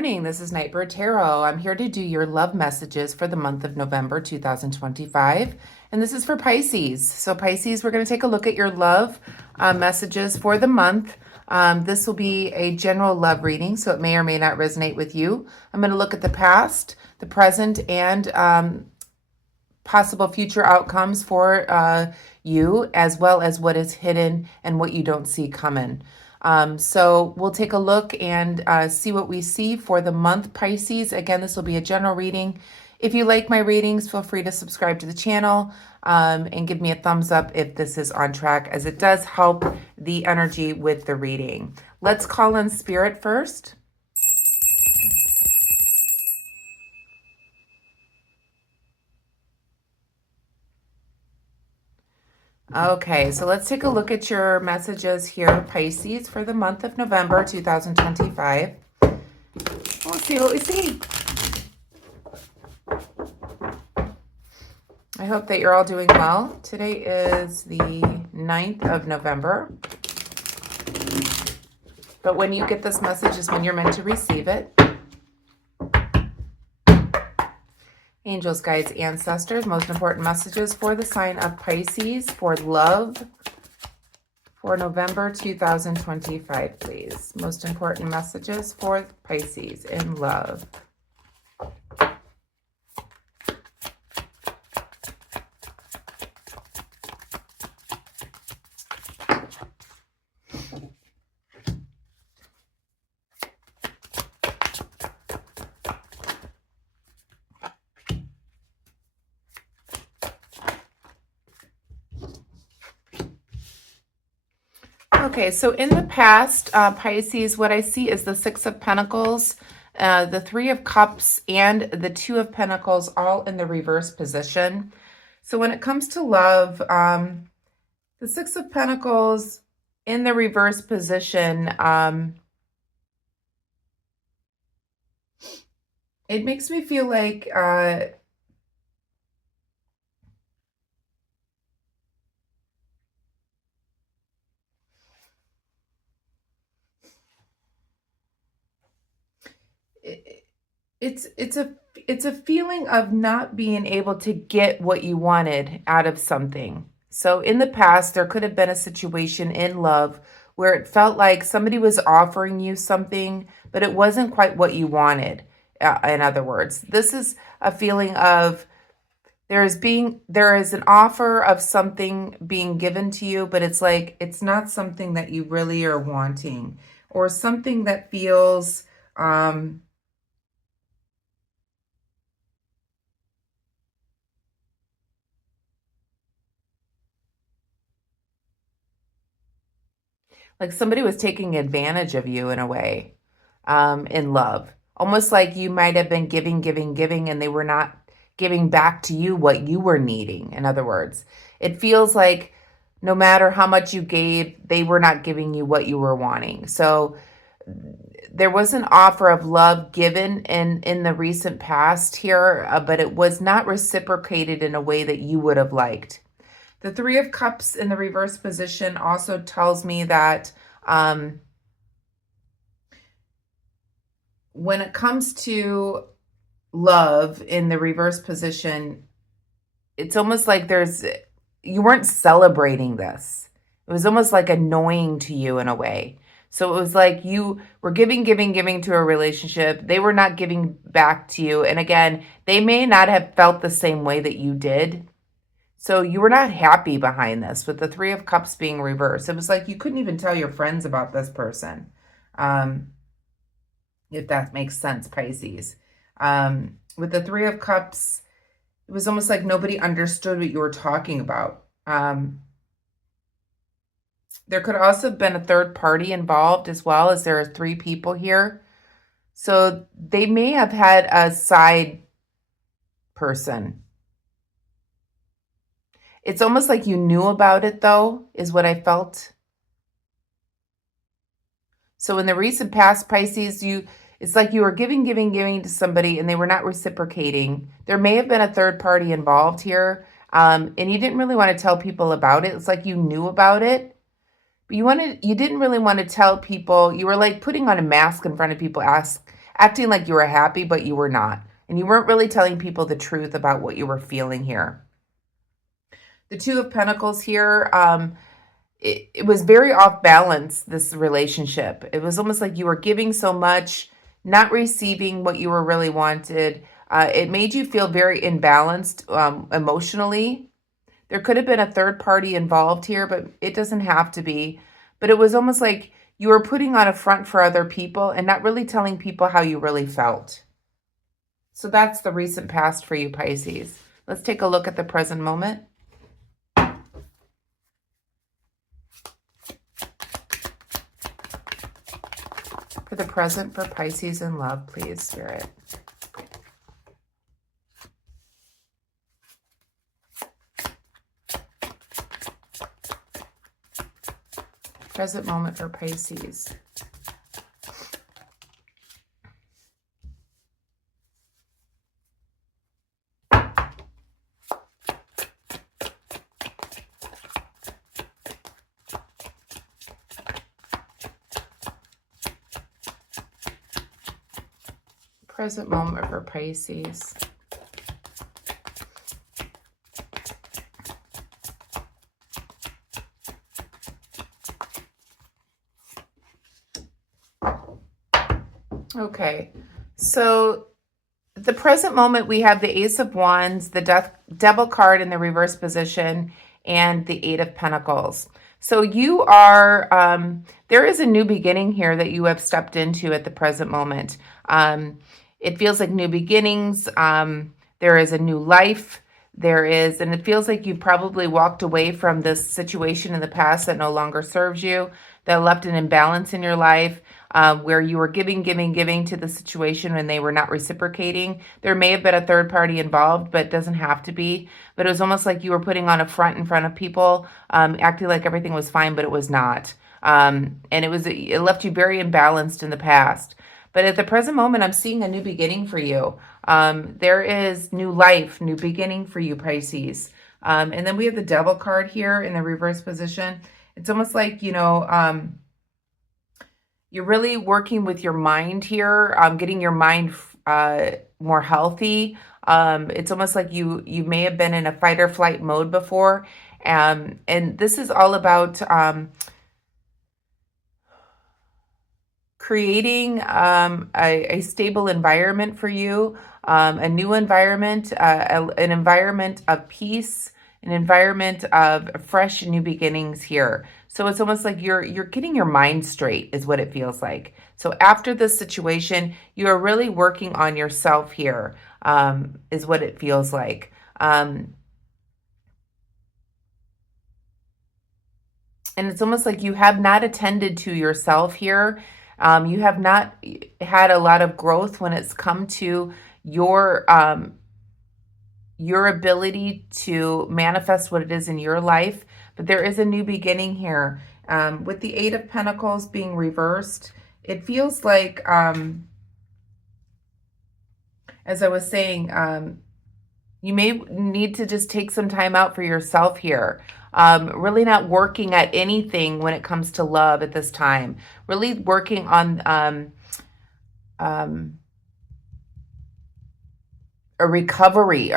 morning. This is Nightbird Tarot. I'm here to do your love messages for the month of November 2025. And this is for Pisces. So Pisces, we're going to take a look at your love messages for the month. This will be a general love reading, so it may or may not resonate with you. I'm going to look at the past, the present, and possible future outcomes for you, as well as what is hidden and what you don't see coming. So we'll take a look and see what we see for the month, Pisces. Again, this will be a general reading. If you like my readings, feel free to subscribe to the channel and give me a thumbs up if this is on track, as it does help the energy with the reading. Let's call in Spirit first. Okay, so let's take a look at your messages here, Pisces, for the month of November 2025. We'll see what we see. I hope that you're all doing well. Today is the 9th of November. But when you get this message is when you're meant to receive it. Angels, guides, ancestors, most important messages for the sign of Pisces for love for November 2025, please. Most important messages for Pisces in love. Okay, so in the past, Pisces, what I see is the Six of Pentacles, the Three of Cups, and the Two of Pentacles, all in the reverse position. So when it comes to love, the Six of Pentacles in the reverse position, it makes me feel like it's a feeling of not being able to get what you wanted out of something. So in the past, there could have been a situation in love where it felt like somebody was offering you something, but it wasn't quite what you wanted. In other words, this is a feeling of there is an offer of something being given to you, but it's like it's not something that you really are wanting, or something that feels like somebody was taking advantage of you in a way, in love. Almost like you might have been giving, and they were not giving back to you what you were needing. In other words, it feels like no matter how much you gave, they were not giving you what you were wanting. So there was an offer of love given in the recent past here, but it was not reciprocated in a way that you would have liked. The Three of Cups in the reverse position also tells me that when it comes to love in the reverse position, it's almost like you weren't celebrating this. It was almost like annoying to you in a way. So it was like you were giving to a relationship. They were not giving back to you. And again, they may not have felt the same way that you did. So you were not happy behind this, with the Three of Cups being reversed. It was like you couldn't even tell your friends about this person, if that makes sense, Pisces. With the Three of Cups, it was almost like nobody understood what you were talking about. There could also have been a third party involved, as well, as there are three people here. So they may have had a side person. It's almost like you knew about it, though, is what I felt. So in the recent past, Pisces, it's like you were giving to somebody and they were not reciprocating. There may have been a third party involved here, and you didn't really want to tell people about it. It's like you knew about it, but you didn't really want to tell people. You were like putting on a mask in front of people, acting like you were happy, but you were not. And you weren't really telling people the truth about what you were feeling here. The Two of Pentacles here, it was very off balance, this relationship. It was almost like you were giving so much, not receiving what you were really wanted. It made you feel very imbalanced emotionally. There could have been a third party involved here, but it doesn't have to be. But it was almost like you were putting on a front for other people and not really telling people how you really felt. So that's the recent past for you, Pisces. Let's take a look at the present moment. For the present for Pisces in love, please, Spirit. Present moment for Pisces. Present moment for Pisces. Okay, so the present moment, we have the Ace of Wands, the Devil card in the reverse position, and the Eight of Pentacles. So you are, there is a new beginning here that you have stepped into at the present moment. It feels like new beginnings. There is a new life. And it feels like you probably walked away from this situation in the past that no longer serves you, that left an imbalance in your life, where you were giving to the situation and they were not reciprocating. There may have been a third party involved, but it doesn't have to be. But it was almost like you were putting on a front in front of people, acting like everything was fine, but it was not. And it left you very imbalanced in the past. But at the present moment, I'm seeing a new beginning for you. There is new life, new beginning for you, Pisces. And then we have the Devil card here in the reverse position. It's almost like, you're really working with your mind here, getting your mind more healthy. It's almost like you may have been in a fight or flight mode before. And this is all about creating a stable environment for you, a new environment, an environment of peace, an environment of fresh new beginnings here. So it's almost like you're getting your mind straight is what it feels like. So after this situation, you are really working on yourself here, is what it feels like. And it's almost like you have not attended to yourself here. You have not had a lot of growth when it's come to your ability to manifest what it is in your life. But there is a new beginning here. With the Eight of Pentacles being reversed, it feels like, as I was saying, you may need to just take some time out for yourself here. Really not working at anything when it comes to love at this time. Really working on a recovery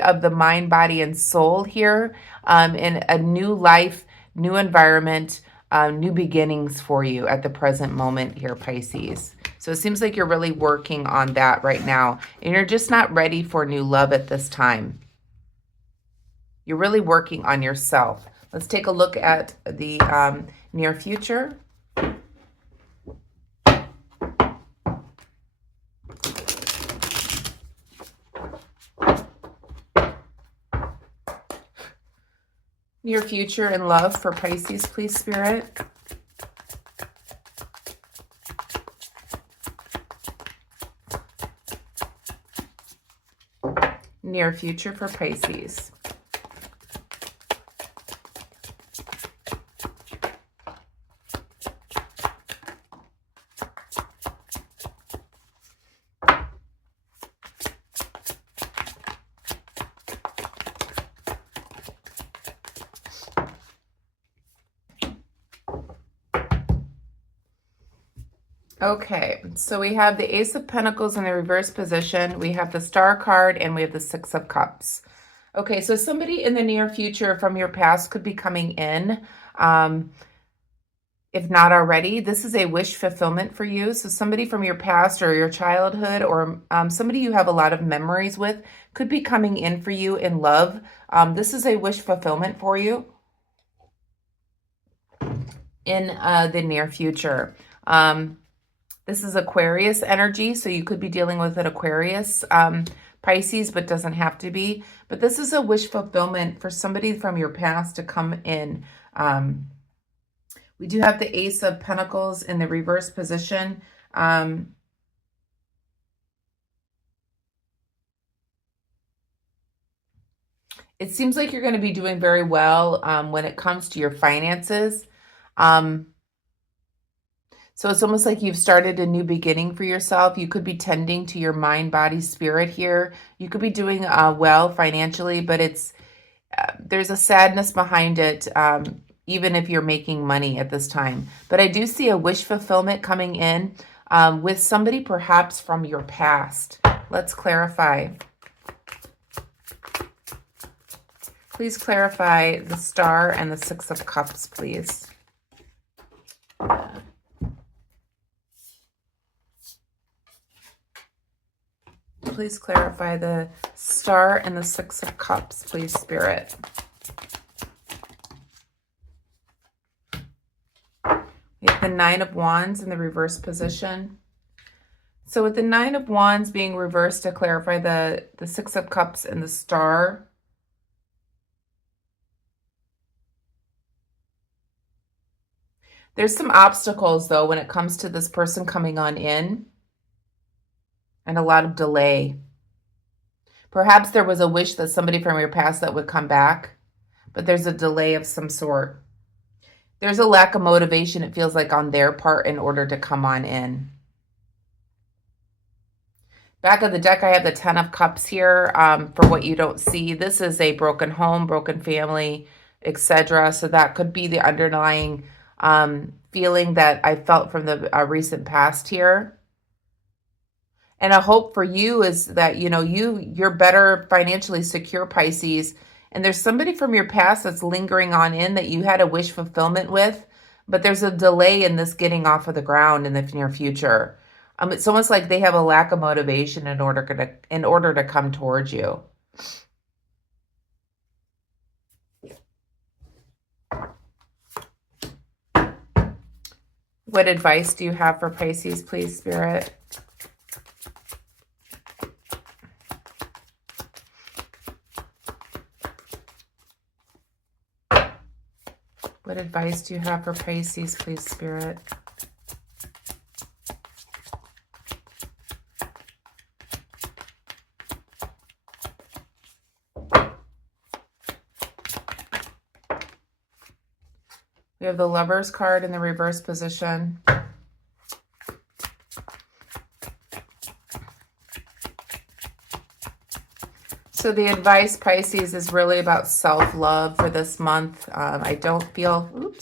of the mind, body, and soul here, in a new life, new environment, new beginnings for you at the present moment here, Pisces. So it seems like you're really working on that right now, and you're just not ready for new love at this time. You're really working on yourself. Let's take a look at the near future. Near future in love for Pisces, please, Spirit. Near future for Pisces. Okay, so we have the Ace of Pentacles in the reverse position. We have the Star card and we have the Six of Cups. Okay, so somebody in the near future from your past could be coming in. If not already, this is a wish fulfillment for you. So somebody from your past or your childhood or somebody you have a lot of memories with could be coming in for you in love. This is a wish fulfillment for you in the near future. This is Aquarius energy, so you could be dealing with an Aquarius Pisces, but doesn't have to be. But this is a wish fulfillment for somebody from your past to come in. We do have the Ace of Pentacles in the reverse position. It seems like you're going to be doing very well when it comes to your finances. So it's almost like you've started a new beginning for yourself. You could be tending to your mind, body, spirit here. You could be doing well financially, but there's a sadness behind it, even if you're making money at this time. But I do see a wish fulfillment coming in with somebody perhaps from your past. Let's clarify. Please clarify the Star and the Six of Cups, please. Please clarify the Star and the Six of Cups, please, Spirit. We have the Nine of Wands in the reverse position. So with the Nine of Wands being reversed, to clarify the Six of Cups and the Star, there's some obstacles, though, when it comes to this person coming on in. And a lot of delay. Perhaps there was a wish that somebody from your past that would come back, but there's a delay of some sort. There's a lack of motivation, it feels like, on their part in order to come on in. Back of the deck, I have the Ten of Cups here for what you don't see. This is a broken home, broken family, etc. So that could be the underlying feeling that I felt from the recent past here. And a hope for you is that, you're better financially secure, Pisces. And there's somebody from your past that's lingering on in that you had a wish fulfillment with, but there's a delay in this getting off of the ground in the near future. It's almost like they have a lack of motivation in order to come towards you. What advice do you have for Pisces, please, Spirit? What advice do you have for Pisces, please, Spirit? We have the Lovers card in the reverse position. So the advice, Pisces, is really about self-love for this month. I don't feel,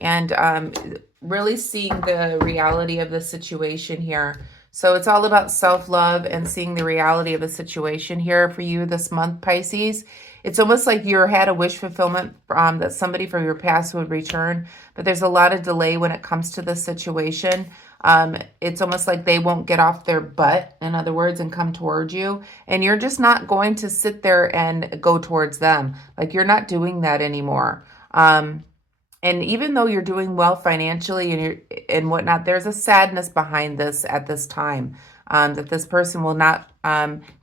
and really seeing the reality of the situation here. So it's all about self-love and seeing the reality of the situation here for you this month, Pisces. It's almost like you had a wish fulfillment that somebody from your past would return, but there's a lot of delay when it comes to this situation. It's almost like they won't get off their butt, in other words, and come towards you. And you're just not going to sit there and go towards them. Like, you're not doing that anymore. And even though you're doing well financially and whatnot, there's a sadness behind this at this time, that this person will not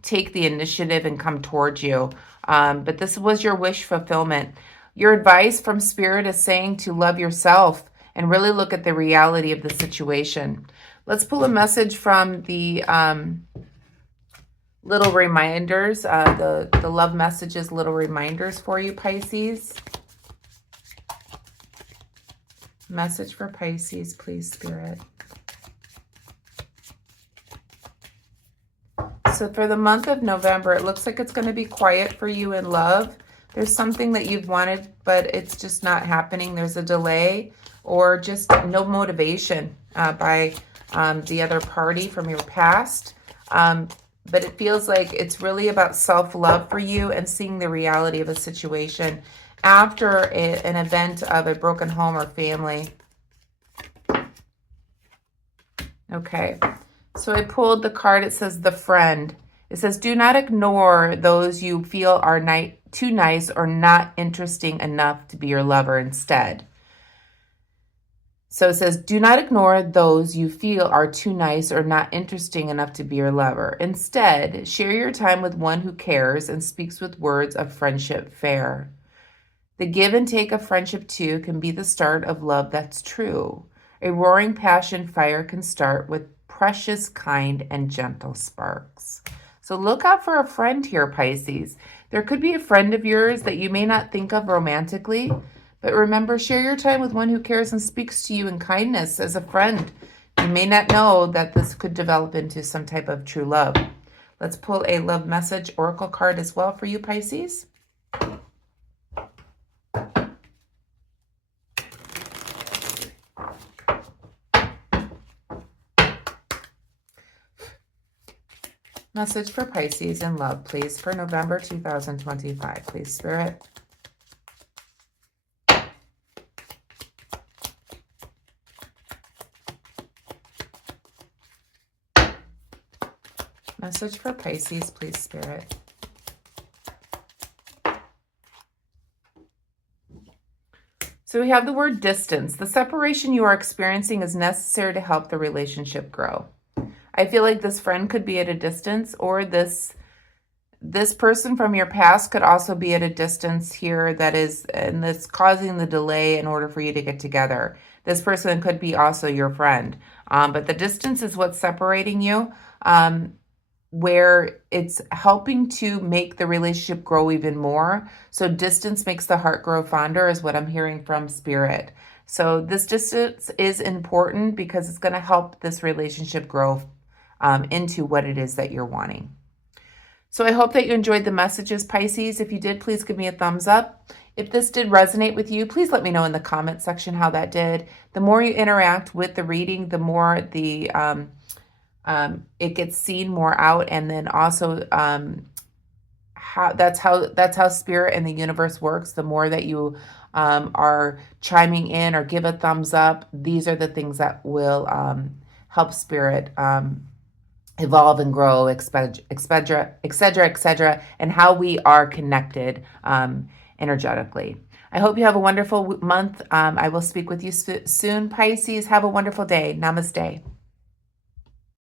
take the initiative and come towards you. But this was your wish fulfillment. Your advice from Spirit is saying to love yourself and really look at the reality of the situation. Let's pull a message from the little reminders, the love messages, little reminders for you, Pisces. Message for Pisces, please, Spirit. So for the month of November, it looks like it's going to be quiet for you in love. There's something that you've wanted, but it's just not happening. There's a delay or just no motivation by the other party from your past. But it feels like it's really about self-love for you and seeing the reality of a situation after an event of a broken home or family. Okay, so I pulled the card. It says the friend. It says, do not ignore those you feel are too nice or not interesting enough to be your lover instead. So it says, do not ignore those you feel are too nice or not interesting enough to be your lover. Instead, share your time with one who cares and speaks with words of friendship fair. The give and take of friendship, too, can be the start of love that's true. A roaring passion fire can start with precious, kind, and gentle sparks. So look out for a friend here, Pisces. There could be a friend of yours that you may not think of romantically, but remember, share your time with one who cares and speaks to you in kindness as a friend. You may not know that this could develop into some type of true love. Let's pull a love message oracle card as well for you, Pisces. Message for Pisces in love, please, for November 2025. Please, Spirit. Message for Pisces, please, Spirit. So we have the word distance. The separation you are experiencing is necessary to help the relationship grow. I feel like this friend could be at a distance, or this person from your past could also be at a distance here and that's causing the delay in order for you to get together. This person could be also your friend, but the distance is what's separating you, where it's helping to make the relationship grow even more. So distance makes the heart grow fonder is what I'm hearing from Spirit. So this distance is important because it's going to help this relationship grow into what it is that you're wanting. So I hope that you enjoyed the messages, Pisces. If you did, please give me a thumbs up. If this did resonate with you, please let me know in the comment section how that did. The more you interact with the reading, the more it gets seen more out, and then also that's how Spirit and the universe works. The more that you are chiming in or give a thumbs up, these are the things that will help Spirit evolve and grow, etc., etc., and how we are connected energetically. I hope you have a wonderful month. I will speak with you soon, Pisces. Have a wonderful day. Namaste.